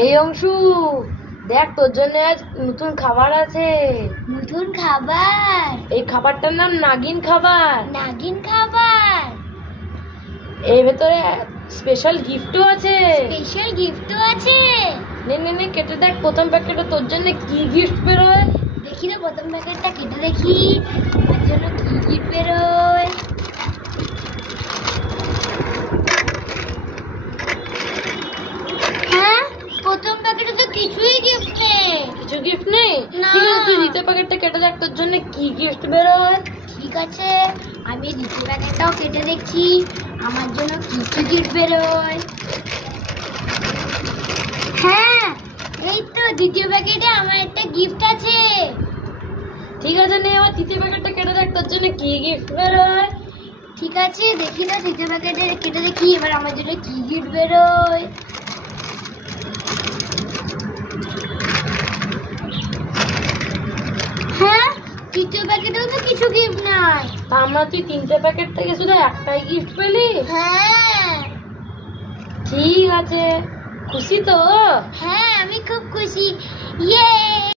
এই অংশু, দেখ তোর জন্য আজ নতুন খাবার আছে। নতুন খাবার? এই খাবারটার নাম নাগিন খাবার। নাগিন খাবার? এর ভেতরে স্পেশাল গিফটও আছে। স্পেশাল গিফটও আছে? নে নে নে, কেটে দেখ প্রথম প্যাকেটে তোর জন্য কি গিফট বেরোয়। দেখি না প্রথম প্যাকেটটা কেটে দেখি তার জন্য কি গিফট বেরোয়। হ্যাঁ, প্রথম প্যাকেটে তো কিছুই গিফট নেই। কিছু গিফট নেই? না। ঠিক আছে, তুই দ্বিতীয় প্যাকেটটা কেটে দেখ তোর জন্য কি গিফট বেরোয়। ঠিক আছে, আমি দ্বিতীয় প্যাকেটটাও কেটে দেখছি আমার জন্য কি কি গিফট বেরোয়। হ্যাঁ, এই তো দ্বিতীয় প্যাকেটে আমার একটা গিফট আছে। ঠিক আছে, নে এবার তৃতীয় প্যাকেটটা কেটে দেখ তোর জন্য কি গিফট বেরোয়। ঠিক আছে, দেখি না তৃতীয় প্যাকেটে কেটে দেখি এবার আমার জন্য কি গিফট বেরোয়। হ্যাঁ, তৃতীয় প্যাকেটেও তো কিছু গিফট নাই। তা আমরা তুই তিনটে প্যাকেট থেকে শুধু একটাই গিফট পেলি? হ্যাঁ। ঠিক আছে, খুশি তো? হ্যাঁ, আমি খুব খুশি। ইয়ে।